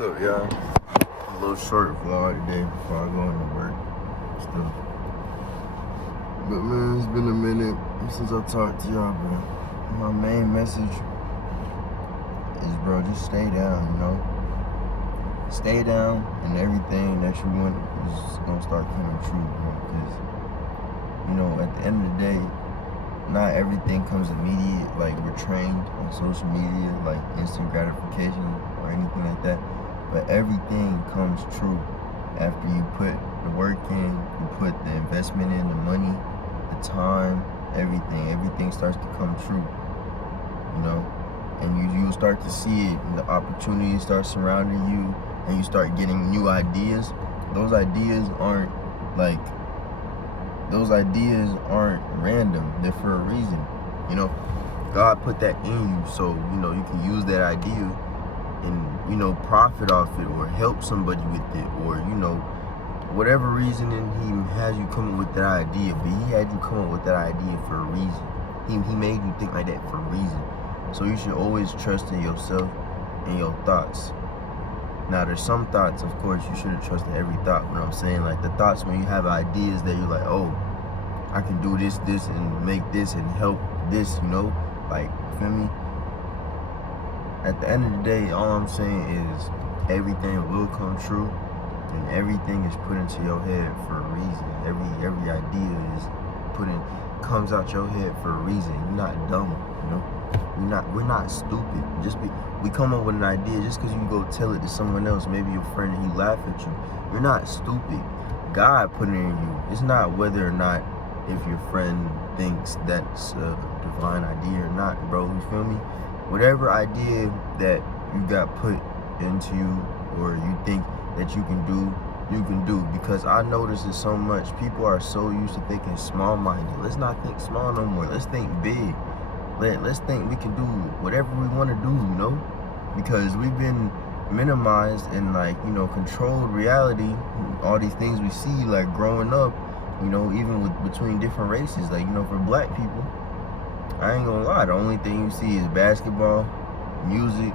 What's up, y'all? A little short vlog today before I go into work. Still. But man, it's been a minute since I talked to y'all, bro. My main message is, bro, just stay down, you know? Stay down and everything that you want is gonna start coming true, bro. Because, you know, at the end of the day, not everything comes immediate. Like, we're trained on social media, like instant gratification or anything like that. But everything comes true after you put the work in, you put the investment in, the money, the time, everything. Everything starts to come true, you know? And you'll start to see it, and the opportunities start surrounding you, and you start getting new ideas. Those ideas aren't random. They're for a reason. You know, God put that in you so, you know, you can use that idea and, you know, profit off it or help somebody with it, or, you know, whatever reasoning he has you come up with that idea. But he had you come up with that idea for a reason. He made you think like that for a reason. So you should always trust in yourself and your thoughts. Now, there's some thoughts, of course, you shouldn't trust in every thought. But I'm saying, like, the thoughts when you have ideas that you're like, oh, I can do this, and make this, and help this, you know? Like, you feel me? At the end of the day, all I'm saying is everything will come true, and everything is put into your head for a reason. Every idea is comes out your head for a reason. You're not dumb, you know? We're not stupid. We come up with an idea just because you go tell it to someone else, maybe your friend, and he laugh at you. You're not stupid. God put it in you. It's not whether or not if your friend thinks that's a divine idea or not, bro. You feel me? Whatever idea that you got put into you, or you think that you can do, you can do. Because I notice it so much. People are so used to thinking small-minded. Let's not think small no more. Let's think big. Let's think we can do whatever we want to do, you know? Because we've been minimized and, like, you know, controlled reality. All these things we see, like, growing up, you know, even between different races. Like, you know, for black people, I ain't gonna lie, the only thing you see is basketball, music.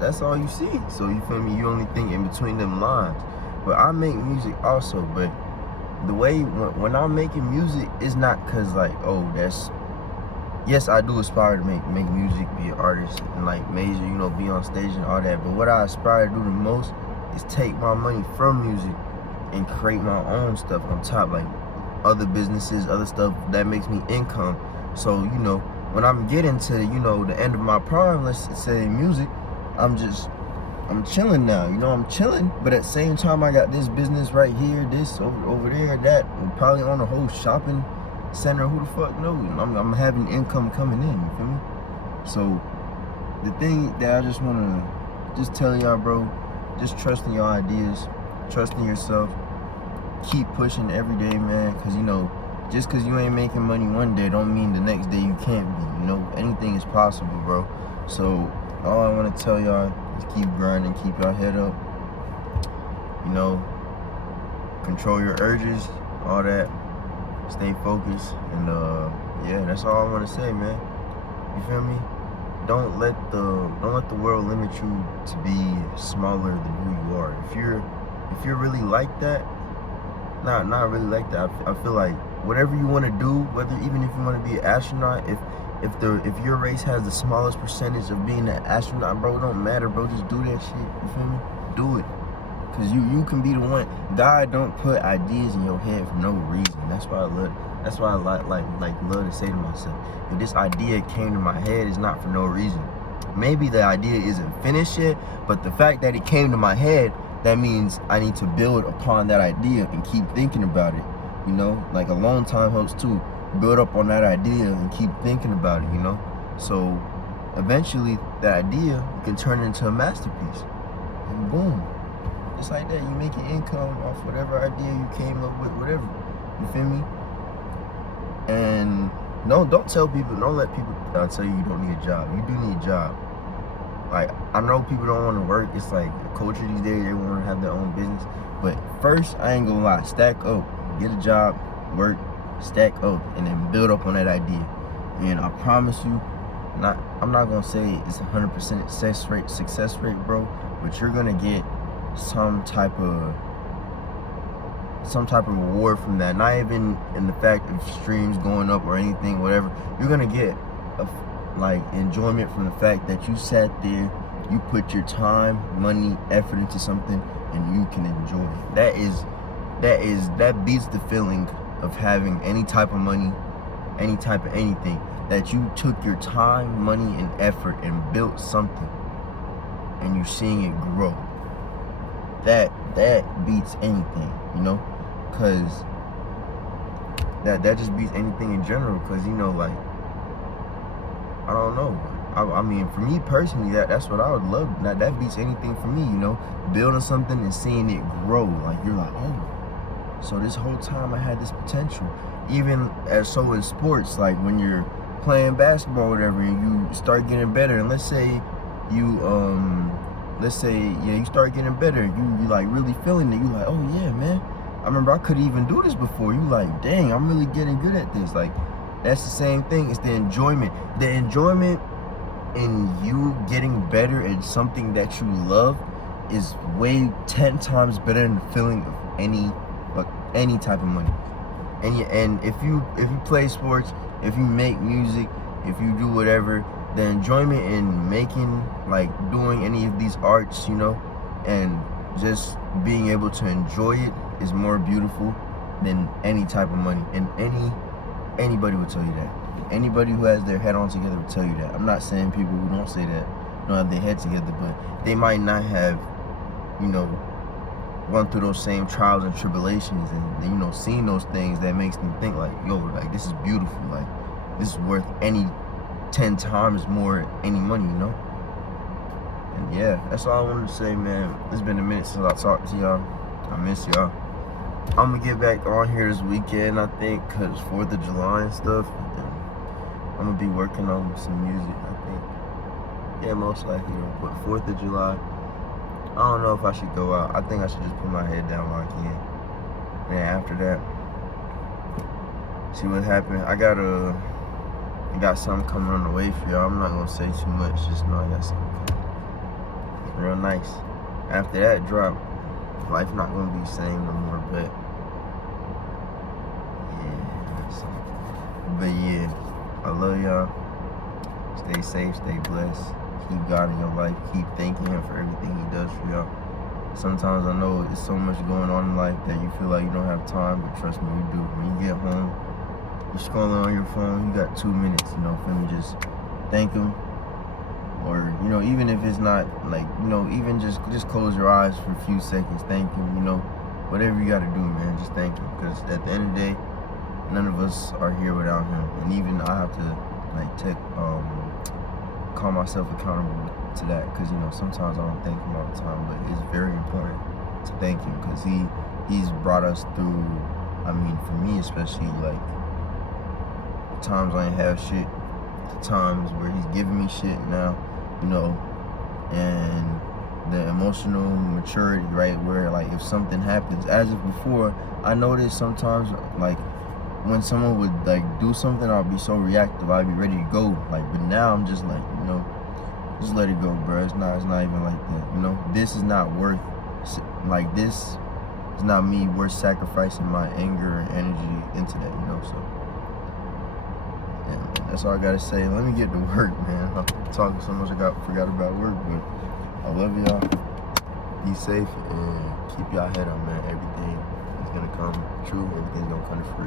That's all you see. So, you feel me? You only think in between them lines. But I make music also. But the way, when I'm making music, it's not because, like, oh, that's... Yes, I do aspire to make music, be an artist, and, like, major, you know, be on stage and all that. But what I aspire to do the most is take my money from music and create my own stuff on top, like other businesses, other stuff that makes me income. So, you know, when I'm getting to, you know, the end of my prime, let's say music, I'm chilling now, you know, I'm chilling. But at the same time, I got this business right here, this over there, that, and probably on a whole shopping center, who the fuck knows? I'm having income coming in, you feel me? So the thing that I just want to just tell y'all, bro, just trust in your ideas, trust in yourself, keep pushing every day, man. Because, you know, just because you ain't making money one day don't mean the next day you can't be, you know? Anything is possible, bro. So all I want to tell y'all is keep grinding, keep your head up, you know, control your urges, all that. Stay focused, and yeah, that's all I want to say, man. You feel me? Don't let the world limit you to be smaller than who you are. If you're really like that, not really like that. I feel like whatever you want to do, whether even if you want to be an astronaut, if your race has the smallest percentage of being an astronaut, bro, it don't matter, bro. Just do that shit. You feel me? Do it. Cause you can be the one. God don't put ideas in your head for no reason. That's why I love to say to myself, if this idea came to my head, it's not for no reason. Maybe the idea isn't finished yet, but the fact that it came to my head, that means I need to build upon that idea and keep thinking about it. You know, like alone time helps too. Build up on that idea and keep thinking about it, you know? So eventually that idea can turn into a masterpiece. And boom. Just like that, you making income off whatever idea you came up with, whatever. You feel me? And no, don't let people tell you don't need a job. You do need a job. Like, I know people don't want to work. It's like a culture these days, they want to have their own business. But first, I ain't gonna lie, stack up. Get a job, work, stack up, and then build up on that idea. And I promise you, I'm not gonna say it's 100% success rate, bro, but you're gonna get some type of reward from that. Not even in the fact of streams going up or anything, whatever. You're gonna get like enjoyment from the fact that you sat there, you put your time, money, effort into something, and you can enjoy it. That beats the feeling of having any type of money, any type of anything, that you took your time, money, and effort and built something, and you're seeing it grow. That beats anything, you know, because that just beats anything in general. Because, you know, like, I don't know. I mean, for me personally, that's what I would love. That beats anything for me, you know, building something and seeing it grow. Like, you're like, oh, so this whole time I had this potential. Even so in sports, like when you're playing basketball or whatever, and you start getting better, and let's say you start getting better, you like really feeling it. You like, oh yeah, man, I remember I couldn't even do this before. You like, dang, I'm really getting good at this. Like, that's the same thing. It's the enjoyment. The enjoyment in you getting better at something that you love is way 10 times better than the feeling of any type of money. And if you play sports, if you make music, if you do whatever, the enjoyment in making, like, doing any of these arts, you know, and just being able to enjoy it is more beautiful than any type of money. And anybody would tell you that. Anybody who has their head on together would tell you that. I'm not saying people who don't say that don't have their head together, but they might not have, you know, gone through those same trials and tribulations, and, you know, seeing those things that makes them think like, yo, like, this is beautiful, like, this is worth any 10 times more any money, you know. And yeah, that's all I wanted to say, man. It's been a minute since I talked to y'all. I miss y'all. I'm gonna get back on here this weekend, I think, cause 4th of July and stuff. And I'm gonna be working on some music, I think. Yeah, most likely, but 4th of July, I don't know if I should go out. I think I should just put my head down while I can. And after that, see what happened. I got something coming on the way for y'all. I'm not gonna say too much, just know I got something coming. Real nice. After that drop, life not gonna be the same no more, but yeah, I love y'all. Stay safe, stay blessed. Keep God in your life. Keep thanking Him for everything He does for y'all. Sometimes I know it's so much going on in life that you feel like you don't have time, but trust me, you do. When you get home, you're scrolling on your phone, you got 2 minutes, you know, for me, just thank Him. Or, you know, even if it's not, like, you know, even just close your eyes for a few seconds, thank Him, you know. Whatever you got to do, man, just thank Him. Because at the end of the day, none of us are here without Him. And even I have to, like, call myself accountable to that, because, you know, sometimes I don't thank Him all the time, but it's very important to thank Him, because he's brought us through, I mean, for me especially, like, times I ain't have shit, the times where He's giving me shit now, you know, and the emotional maturity, right, where, like, if something happens, as of before, I noticed sometimes, like, when someone would, like, do something, I'll be so reactive, I'd be ready to go, like, but now I'm just like, you know, just let it go, bro. It's not even like that, you know. This is not worth, like, this is not me worth sacrificing my anger and energy into that, you know. So yeah, that's all I gotta say. Let me get to work, man. I'm talking so much I forgot about work, but I love y'all. Be safe and keep y'all head on, man. Everything is gonna come true. Everything's gonna come true.